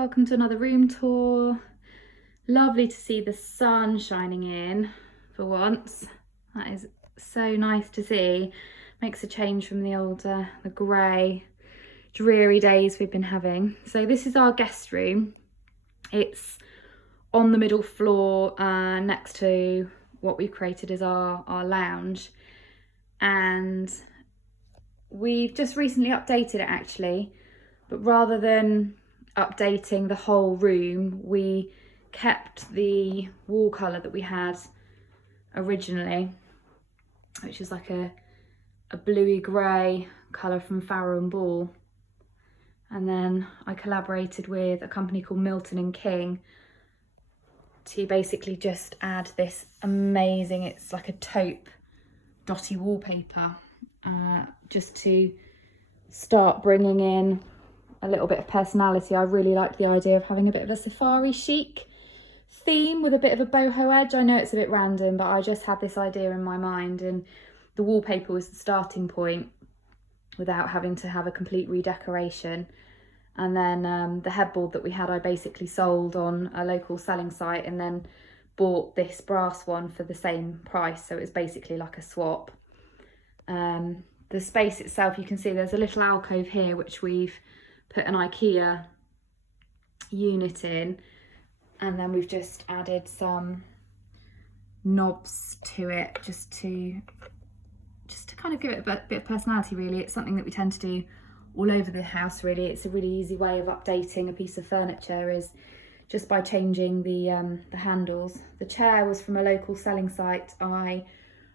welcome to another room tour. Lovely to see the sun shining in for once. That is so nice to see. Makes a change from the old, the grey, dreary days we've been having. So this is our guest room. It's on the middle floor next to what we've created as our lounge. And we've just recently updated it actually, but rather than updating the whole room, we kept the wall colour that we had originally, which is like a bluey grey colour from Farrow and Ball. And then I collaborated with a company called Milton and King to basically just add this amazing, it's like a taupe dotty wallpaper, just to start bringing in a little bit of personality. I really like the idea of having a bit of a safari chic theme with a bit of a boho edge. I know it's a bit random, but I just had this idea in my mind, and the wallpaper was the starting point without having to have a complete redecoration. And then the headboard that we had, I basically sold on a local selling site and then bought this brass one for the same price. So it was basically like a swap. The space itself, you can see there's a little alcove here, which we've put an IKEA unit in, and then we've just added some knobs to it just to kind of give it a bit of personality really. It's something that we tend to do all over the house really. It's a really easy way of updating a piece of furniture is just by changing the handles. The chair was from a local selling site. I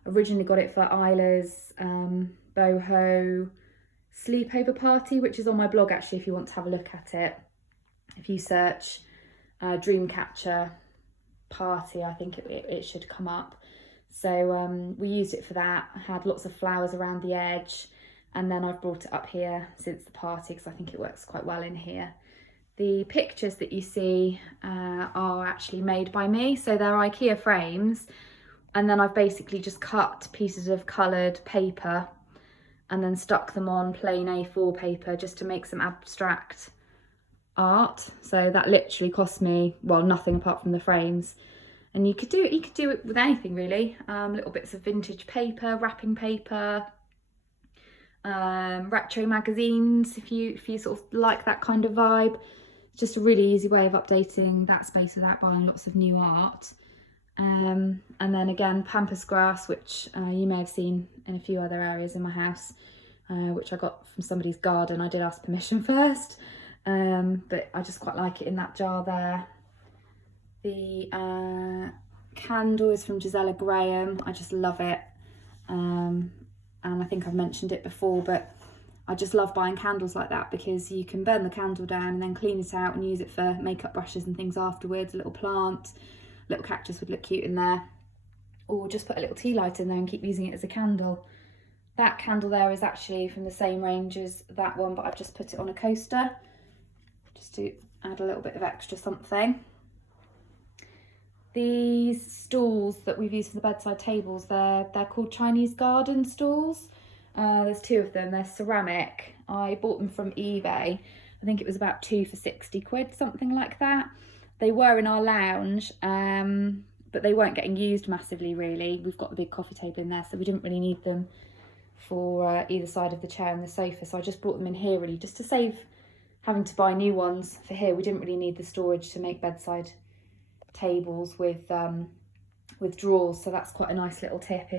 originally got it for Isla's Boho sleepover party, which is on my blog actually if you want to have a look at it. If you search Dreamcatcher party, I think it should come up. So we used it for that. I had lots of flowers around the edge, and then I've brought it up here since the party because I think it works quite well in here. The pictures that you see are actually made by me, so they're IKEA frames, and then I've basically just cut pieces of coloured paper and then stuck them on plain A4 paper just to make some abstract art. So that literally cost me, well, nothing apart from the frames. And you could do it with anything really. Little bits of vintage paper, wrapping paper, retro magazines if you sort of like that kind of vibe. It's just a really easy way of updating that space without buying lots of new art. And then again, pampas grass, which you may have seen in a few other areas in my house, which I got from somebody's garden. I did ask permission first, but I just quite like it in that jar there. The candle is from Gisela Graham. I just love it, and I think I've mentioned it before, but I just love buying candles like that because you can burn the candle down and then clean it out and use it for makeup brushes and things afterwards. A little plant, little cactus would look cute in there, or just put a little tea light in there and keep using it as a candle. That candle there is actually from the same range as that one, but I've just put it on a coaster just to add a little bit of extra something. These stools that we've used for the bedside tables, they're called Chinese garden stools. There's two of them, they're ceramic. I bought them from eBay. I think it was about 2 for 60 quid, something like that. They were in our lounge, but they weren't getting used massively really. We've got the big coffee table in there, so we didn't really need them for either side of the chair and the sofa. So I just brought them in here really just to save having to buy new ones for here. We didn't really need the storage to make bedside tables with drawers, so that's quite a nice little tip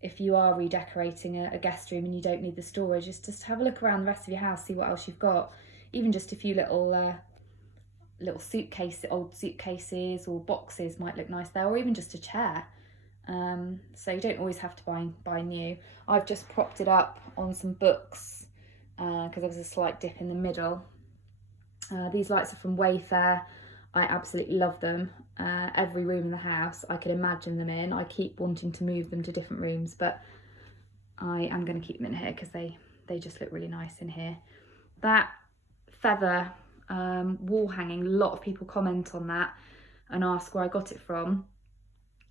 if you are redecorating a guest room and you don't need the storage. Just have a look around the rest of your house, see what else you've got. Even just a few little old suitcases or boxes might look nice there, or even just a chair. So you don't always have to buy new. I've just propped it up on some books because there was a slight dip in the middle. These lights are from Wayfair. I absolutely love them. Every room in the house I could imagine them in. I keep wanting to move them to different rooms, but I am going to keep them in here because they just look really nice in here. That feather wall hanging, a lot of people comment on that and ask where I got it from.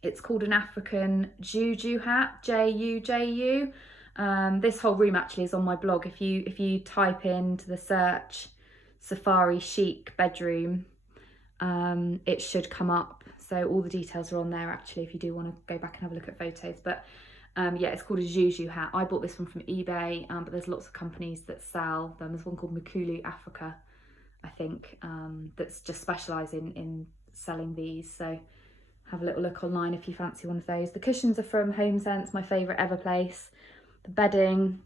It's called an African Juju hat, Juju. This whole room actually is on my blog. If you type into the search safari chic bedroom, it should come up. So all the details are on there actually if you do want to go back and have a look at photos. But yeah, it's called a Juju hat. I bought this one from eBay, but there's lots of companies that sell them. There's one called Makulu Africa, I think, that's just specialising in selling these. So have a little look online if you fancy one of those. The cushions are from HomeSense, my favourite ever place. The bedding,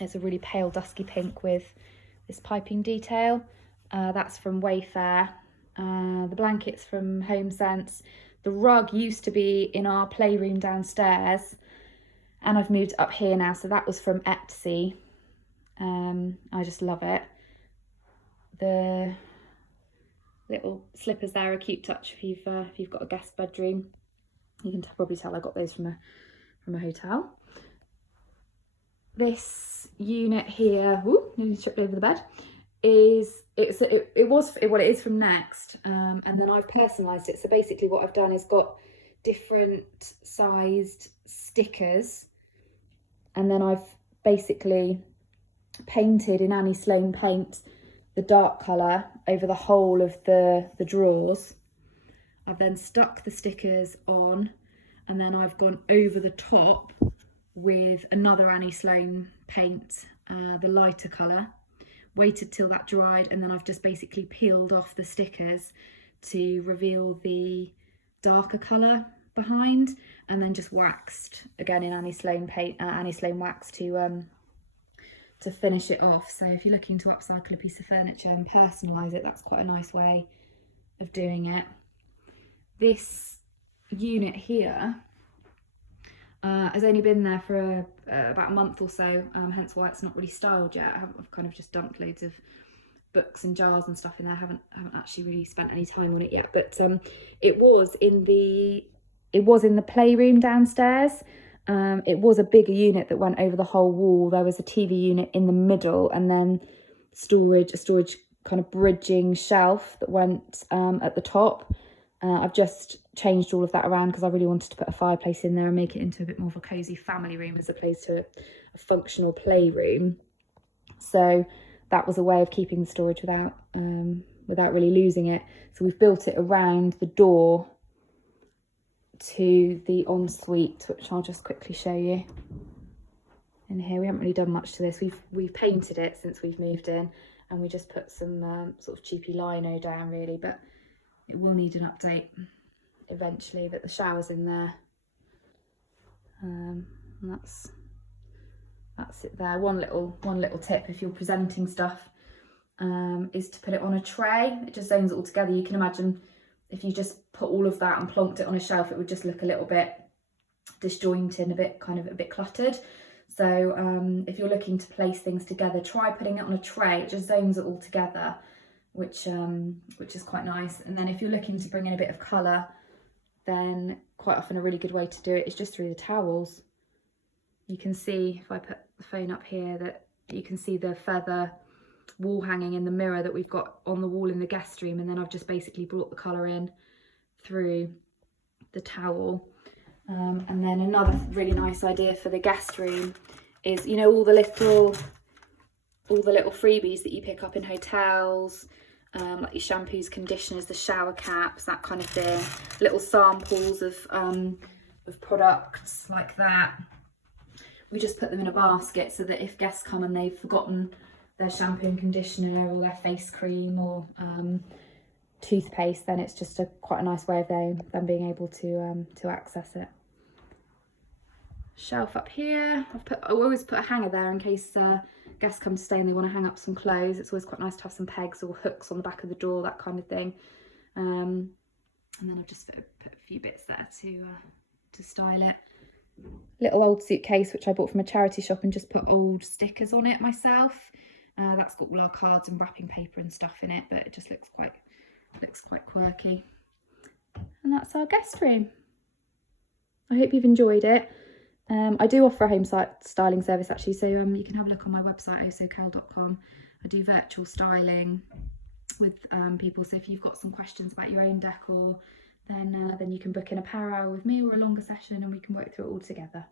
it's a really pale dusky pink with this piping detail. That's from Wayfair. The blankets from HomeSense. The rug used to be in our playroom downstairs, and I've moved up here now, so that was from Etsy. I just love it. The little slippers there are a cute touch if you've got a guest bedroom. You can probably tell I got those from a hotel. This unit here, nearly tripped over the bed, it is from Next, and then I've personalised it. So basically what I've done is got different sized stickers, and then I've basically painted in Annie Sloan paint the dark colour over the whole of the drawers. I've then stuck the stickers on, and then I've gone over the top with another Annie Sloan paint, the lighter colour, waited till that dried, and then I've just basically peeled off the stickers to reveal the darker colour behind, and then just waxed again in Annie Sloan paint, Annie Sloan wax to finish it off. So if you're looking to upcycle a piece of furniture and personalise it, that's quite a nice way of doing it. This unit here has only been there for about a month or so, hence why it's not really styled yet. I've kind of just dumped loads of books and jars and stuff in there. I haven't actually really spent any time on it yet, but it was in the playroom downstairs. It was a bigger unit that went over the whole wall. There was a TV unit in the middle, and then a storage kind of bridging shelf that went at the top. I've just changed all of that around because I really wanted to put a fireplace in there and make it into a bit more of a cosy family room as opposed to a functional playroom. So that was a way of keeping the storage without really losing it. So we've built it around the door to the ensuite, which I'll just quickly show you. In here, we haven't really done much to this. We've painted it since we've moved in, and we just put some sort of cheapy lino down really, but it will need an update eventually. But the shower's in there, and that's it there. One little tip if you're presenting stuff is to put it on a tray. It just zones it all together. You can imagine if you just put all of that and plonked it on a shelf, it would just look a little bit disjointed, a bit cluttered. So if you're looking to place things together, try putting it on a tray. It just zones it all together, which is quite nice. And then if you're looking to bring in a bit of colour, then quite often a really good way to do it is just through the towels. You can see, if I put the phone up here, that you can see the feather wall hanging in the mirror that we've got on the wall in the guest room, and then I've just basically brought the colour in through the towel. And then another really nice idea for the guest room is, you know, all the little freebies that you pick up in hotels, like your shampoos, conditioners, the shower caps, that kind of thing, little samples of products like that. We just put them in a basket so that if guests come and they've forgotten their shampoo and conditioner or their face cream or toothpaste, then it's just quite a nice way of them being able to access it. Shelf up here. I always put a hanger there in case guests come to stay and they want to hang up some clothes. It's always quite nice to have some pegs or hooks on the back of the door, that kind of thing. And then I've just put a few bits there to style it. Little old suitcase which I bought from a charity shop and just put old stickers on it myself. That's got all our cards and wrapping paper and stuff in it, but it just looks quite quirky. And that's our guest room. I hope you've enjoyed it. I do offer a home styling service actually, so you can have a look on my website, osocal.com. I do virtual styling with people, so if you've got some questions about your own decor, then you can book in a power hour with me or a longer session and we can work through it all together.